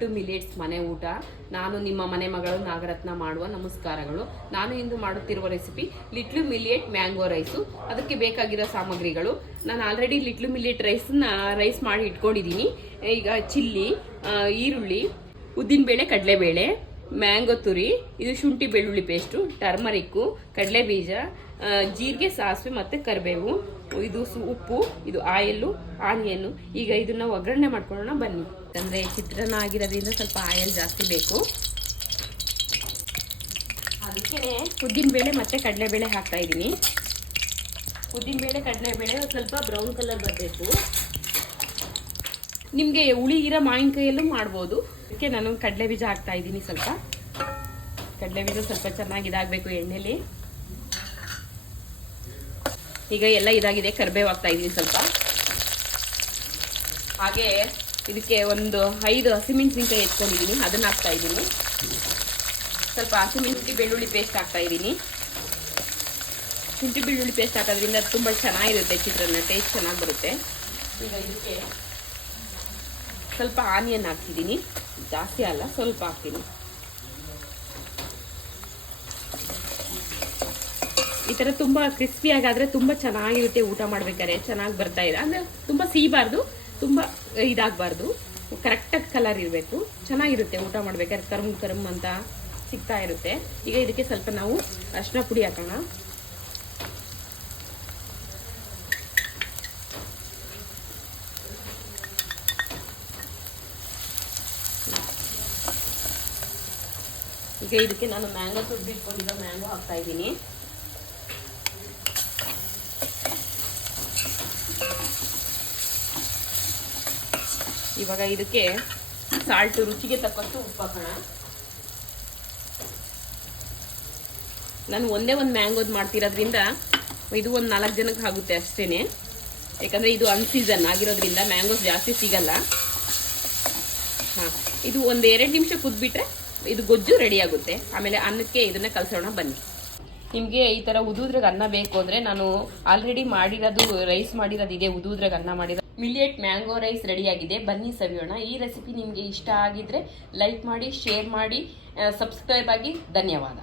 To millets ಮನೆ ಊಟ. ನಾನು ನಿಮ್ಮ ಮನೆ ಮಗಳು ನಾಗರತ್ನ ಮಾಡುವ ನಮಸ್ಕಾರಗಳು. ನಾನು ಇಂದು ಮಾಡುತ್ತಿರುವ recipe little millet mango rice. ಅದಕ್ಕೆ ಬೇಕಾಗಿರೋ ಸಾಮಗ್ರಿಗಳು, ನಾನು ಆಲ್ರೆಡಿ ಲಿಟ್ಲು ಮಿಲೆಟ್ ರೈಸ್ ಮಾಡಿ ಇಟ್ಕೊಂಡಿದ್ದೀನಿ. ಈಗ ಚಿಲ್ಲಿ, ಈರುಳ್ಳಿ, ಉದ್ದಿನಬೇಳೆ, ಕಡಲೆಬೇಳೆ, ಮ್ಯಾಂಗೋ ತುರಿ, ಇದು ಶುಂಠಿ ಬೆಳ್ಳುಳ್ಳಿ ಪೇಸ್ಟು, ಟರ್ಮರಿಕ್ಕು, ಕಡಲೆ ಬೀಜ, ಜೀರಿಗೆ, ಸಾಸಿವೆ ಮತ್ತು ಕರಿಬೇವು, ಇದು ಉಪ್ಪು, ಇದು ಆಯಿಲ್ಲು, ಆನಿಯನ್ನು. ಈಗ ಇದನ್ನ ಒಗ್ಗರಣೆ ಮಾಡ್ಕೊಳ್ಳೋಣ ಬನ್ನಿ. ಅಂದರೆ ಚಿತ್ರಾನ್ನ ಆಗಿರೋದ್ರಿಂದ ಸ್ವಲ್ಪ ಆಯಿಲ್ ಜಾಸ್ತಿ ಬೇಕು. ಅದಕ್ಕೆ ಉದ್ದಿನಬೇಳೆ ಮತ್ತು ಕಡಲೆಬೇಳೆ ಹಾಕ್ತಾ ಇದ್ದೀನಿ. ಉದ್ದಿನಬೇಳೆ, ಕಡಲೆಬೇಳೆ ಸ್ವಲ್ಪ ಬ್ರೌನ್ ಕಲರ್ ಬರಬೇಕು. ನಿಮಗೆ ಹುಳಿ ಇರೋ ಮಾವಿನಕಾಯಲ್ಲೂ ಮಾಡ್ಬೋದು. ಅದಕ್ಕೆ ನಾನು ಕಡಲೆ ಬೀಜ ಹಾಕ್ತಾ ಇದ್ದೀನಿ. ಸ್ವಲ್ಪ ಕಡಲೆ ಬೀಜ ಸ್ವಲ್ಪ ಚೆನ್ನಾಗಿ ಇದಾಗಬೇಕು ಎಣ್ಣೆಲಿ. ಈಗ ಎಲ್ಲ ಇದಾಗಿದೆ. ಕರಿಬೇವು ಹಾಕ್ತಾ ಇದ್ದೀನಿ ಸ್ವಲ್ಪ. ಹಾಗೆ ಇದಕ್ಕೆ ಒಂದು 5 ಹಸಿಮೆಣಸಿನ್ಕಾಯಿ ಎತ್ಕೊಂಡಿದ್ದೀನಿ, ಅದನ್ನ ಹಾಕ್ತಾ ಇದ್ದೀನಿ. ಸ್ವಲ್ಪ ಹಸಿಮೆಣಸಿನ್ಕಾಯಿ, ಬೆಳ್ಳುಳ್ಳಿ ಪೇಸ್ಟ್ ಹಾಕ್ತಾ ಇದ್ದೀನಿ. ಶುಂಠಿ ಬೆಳ್ಳುಳ್ಳಿ ಪೇಸ್ಟ್ ಹಾಕೋದ್ರಿಂದ ತುಂಬ ಚೆನ್ನಾಗಿರುತ್ತೆ, ಚಿತ್ರಾನ್ನ ಟೇಸ್ಟ್ ಚೆನ್ನಾಗಿ ಬರುತ್ತೆ. ಈಗ ಇದಕ್ಕೆ ಸ್ವಲ್ಪ ಆನಿಯನ್ ಹಾಕ್ತಿದ್ದೀನಿ, ಜಾಸ್ತಿ ಅಲ್ಲ, ಸ್ವಲ್ಪ ಹಾಕ್ತೀನಿ. ಈ ಥರ ತುಂಬ ಕ್ರಿಸ್ಪಿಯಾಗಾದರೆ ತುಂಬ ಚೆನ್ನಾಗಿರುತ್ತೆ ಊಟ ಮಾಡ್ಬೇಕಾದ್ರೆ. ಚೆನ್ನಾಗಿ ಬರ್ತಾ ಇದೆ ಅಂದರೆ ತುಂಬ ಸಿಹಿಬಾರ್ದು, ತುಂಬ ಇದಾಗಬಾರ್ದು, ಕರೆಕ್ಟಾಗಿ ಕಲರ್ ಇರಬೇಕು. ಚೆನ್ನಾಗಿರುತ್ತೆ ಊಟ ಮಾಡ್ಬೇಕಾದ್ರೆ. ಕರ್ಮ್ ಅಂತ ಸಿಗ್ತಾ ಇರುತ್ತೆ. ಈಗ ಇದಕ್ಕೆ ಸ್ವಲ್ಪ ನಾವು ಅರಿಶಿನ ಪುಡಿ ಹಾಕೋಣ. ಈಗ ಇದಕ್ಕೆ ನಾನು ಮ್ಯಾಂಗೋ ತುರಿದಿಟ್ಕೊಂಡಿದ್ದ ಮ್ಯಾಂಗೋ ಹಾಕ್ತಾ ಇದ್ದೀನಿ. ಇವಾಗ ಇದಕ್ಕೆ ಸಾಲ್ಟು, ರುಚಿಗೆ ತಕ್ಕಷ್ಟು ಉಪ್ಪು ಹಾಕೋಣ. ನಾನು ಒಂದೇ ಒಂದು ಮ್ಯಾಂಗೋದು ಮಾಡ್ತಿರೋದ್ರಿಂದ ಇದು ಒಂದು 4 ಜನಕ್ಕೆ ಆಗುತ್ತೆ ಅಷ್ಟೇನೆ. ಯಾಕಂದರೆ ಇದು ಅನ್ಸೀಸನ್ ಆಗಿರೋದ್ರಿಂದ ಮ್ಯಾಂಗೋಸ್ ಜಾಸ್ತಿ ಸಿಗಲ್ಲ. ಇದು ಒಂದು 2 ನಿಮಿಷ ಕುದ್ಬಿಟ್ರೆ ಇದು ಗೊಜ್ಜು ರೆಡಿ ಆಗುತ್ತೆ. ಆಮೇಲೆ ಅನ್ನಕ್ಕೆ ಇದನ್ನ ಕಲಸೋಣ ಬನ್ನಿ. ನಿಮಗೆ ಈ ಥರ ಉದುದ್ರಾಗ ಅನ್ನ ಬೇಕು ಅಂದರೆ ನಾನು ಆಲ್ರೆಡಿ ಮಾಡಿರೋದು ರೈಸ್ ಮಾಡಿರೋದು ಇದೆ. ಉದುದ್ರಾಗ ಅನ್ನ ಮಾಡಿರೋದು ಮಿಲೆಟ್ ಮ್ಯಾಂಗೋ ರೈಸ್ ರೆಡಿಯಾಗಿದೆ. ಬನ್ನಿ ಸವಿಯೋಣ. ಈ ರೆಸಿಪಿ ನಿಮಗೆ ಇಷ್ಟ ಆಗಿದ್ರೆ ಲೈಕ್ ಮಾಡಿ, ಶೇರ್ ಮಾಡಿ, ಸಬ್ಸ್ಕ್ರೈಬ್ ಆಗಿ. ಧನ್ಯವಾದ.